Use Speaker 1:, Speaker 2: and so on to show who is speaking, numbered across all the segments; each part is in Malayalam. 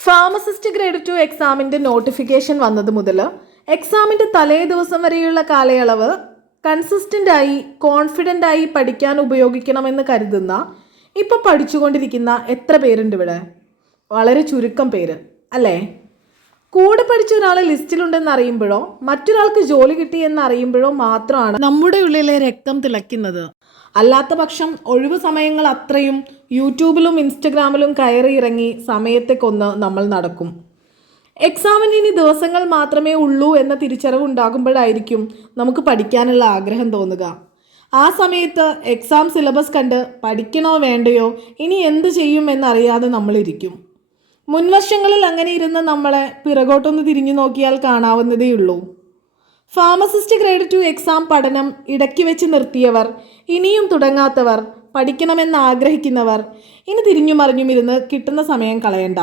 Speaker 1: ഫാർമസിസ്റ്റ് ഗ്രേഡ് ടു എക്സാമിന്റെ നോട്ടിഫിക്കേഷൻ വന്നത് മുതൽ എക്സാമിന്റെ തലേ ദിവസം വരെയുള്ള കാലയളവ് കൺസിസ്റ്റന്റായി കോൺഫിഡന്റായി പഠിക്കാൻ ഉപയോഗിക്കണമെന്ന് കരുതുന്ന ഇപ്പോൾ പഠിച്ചുകൊണ്ടിരിക്കുന്ന എത്ര പേരുണ്ട് ഇവിടെ? വളരെ ചുരുക്കം പേര് അല്ലേ? കൂടെ പഠിച്ച ഒരാൾ ലിസ്റ്റിലുണ്ടെന്ന് അറിയുമ്പോഴോ മറ്റൊരാൾക്ക് ജോലി കിട്ടി എന്ന് അറിയുമ്പോഴോ മാത്രമാണ് നമ്മുടെ ഉള്ളിലെ രക്തം തിളയ്ക്കുന്നത്. അല്ലാത്ത പക്ഷം ഒഴിവു സമയങ്ങൾ അത്രയും യൂട്യൂബിലും ഇൻസ്റ്റഗ്രാമിലും കയറി ഇറങ്ങി സമയത്തെ കൊന്ന് നമ്മൾ നടക്കും. എക്സാമിന് ഇനി ദിവസങ്ങൾ മാത്രമേ ഉള്ളൂ എന്ന തിരിച്ചറിവ് ഉണ്ടാകുമ്പോഴായിരിക്കും നമുക്ക് പഠിക്കാനുള്ള ആഗ്രഹം തോന്നുക. ആ സമയത്ത് എക്സാം സിലബസ് കണ്ട് പഠിക്കണോ വേണ്ടയോ ഇനി എന്ത് ചെയ്യും എന്നറിയാതെ നമ്മളിരിക്കും. മുൻവർഷങ്ങളിൽ അങ്ങനെ ഇരുന്ന നമ്മളെ പിറകോട്ടൊന്ന് തിരിഞ്ഞു നോക്കിയാൽ കാണാവുന്നതേയുള്ളൂ ഫാർമസിസ്റ്റ് ഗ്രേഡ് ടു എക്സാം പഠനം ഇടയ്ക്ക് വെച്ച് നിർത്തിയവർ ഇനിയും തുടങ്ങാത്തവർ പഠിക്കണമെന്ന് ആഗ്രഹിക്കുന്നവർ ഇനി തിരിഞ്ഞു മറിഞ്ഞും ഇരുന്ന് കിട്ടുന്ന സമയം കളയണ്ട.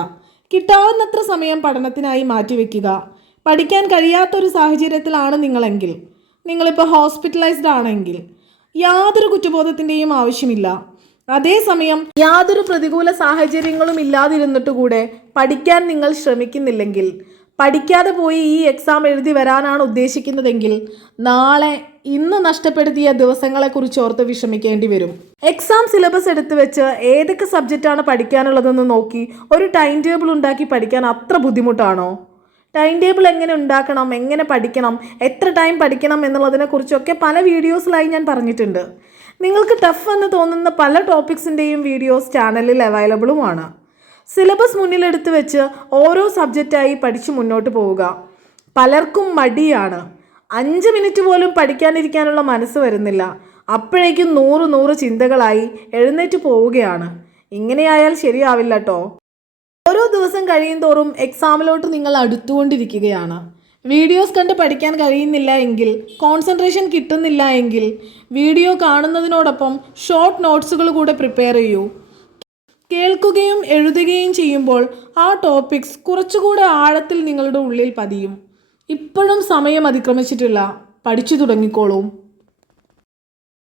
Speaker 1: കിട്ടാവുന്നത്ര സമയം പഠനത്തിനായി മാറ്റിവെക്കുക. പഠിക്കാൻ കഴിയാത്തൊരു സാഹചര്യത്തിലാണ് നിങ്ങളെങ്കിൽ. നിങ്ങളിപ്പോൾ ഹോസ്പിറ്റലൈസ്ഡ് ആണെങ്കിൽ യാതൊരു കുറ്റബോധത്തിന്റെയും ആവശ്യമില്ല. അതേസമയം യാതൊരു പ്രതികൂല സാഹചര്യങ്ങളും ഇല്ലാതിരുന്നിട്ട് കൂടെ പഠിക്കാൻ നിങ്ങൾ ശ്രമിക്കുന്നില്ലെങ്കിൽ പഠിക്കാതെ പോയി ഈ എക്സാം എഴുതി വരാനാണ് ഉദ്ദേശിക്കുന്നതെങ്കിൽ നാളെ ഇന്ന് നഷ്ടപ്പെടുത്തിയ ദിവസങ്ങളെക്കുറിച്ച് ഓർത്ത് വിഷമിക്കേണ്ടി വരും. എക്സാം സിലബസ് എടുത്തു വെച്ച് ഏതൊക്കെ സബ്ജക്റ്റാണ് പഠിക്കാനുള്ളതെന്ന് നോക്കി ഒരു ടൈം ടേബിൾ ഉണ്ടാക്കി പഠിക്കാൻ അത്ര ബുദ്ധിമുട്ടാണോ? ടൈം ടേബിൾ എങ്ങനെ ഉണ്ടാക്കണം എങ്ങനെ പഠിക്കണം എത്ര ടൈം പഠിക്കണം എന്നുള്ളതിനെക്കുറിച്ചൊക്കെ പല വീഡിയോസിലായി ഞാൻ പറഞ്ഞിട്ടുണ്ട്. നിങ്ങൾക്ക് ടഫ് എന്ന് തോന്നുന്ന പല ടോപ്പിക്സിന്റെയും വീഡിയോസ് ചാനലിൽ അവൈലബിളുമാണ് സിലബസ് മുന്നിലെടുത്ത് വെച്ച് ഓരോ സബ്ജക്റ്റായി പഠിച്ച് മുന്നോട്ട് പോവുക. പലർക്കും മടിയാണ്. അഞ്ച് മിനിറ്റ് പോലും പഠിക്കാനിരിക്കാനുള്ള മനസ്സ് വരുന്നില്ല. അപ്പോഴേക്കും നൂറ് നൂറ് ചിന്തകളായി എഴുന്നേറ്റ് പോവുകയാണ്. ഇങ്ങനെയായാൽ ശരിയാവില്ല കേട്ടോ ദിവസം കഴിയും തോറും എക്സാമിലോട്ട് നിങ്ങൾ അടുത്തുകൊണ്ടിരിക്കുകയാണ്. വീഡിയോസ് കണ്ട് പഠിക്കാൻ കഴിയുന്നില്ല എങ്കിൽ കോൺസെൻട്രേഷൻ കിട്ടുന്നില്ല എങ്കിൽ വീഡിയോ കാണുന്നതിനോടൊപ്പം ഷോർട്ട് നോട്ട്സുകൾ കൂടെ പ്രിപ്പയർ ചെയ്യൂ. കേൾക്കുകയും എഴുതുകയും ചെയ്യുമ്പോൾ ആ ടോപ്പിക്സ് കുറച്ചുകൂടെ ആഴത്തിൽ നിങ്ങളുടെ ഉള്ളിൽ പതിയും. ഇപ്പോഴും സമയം അതിക്രമിച്ചിട്ടില്ല. പഠിച്ചു തുടങ്ങിക്കോളൂ.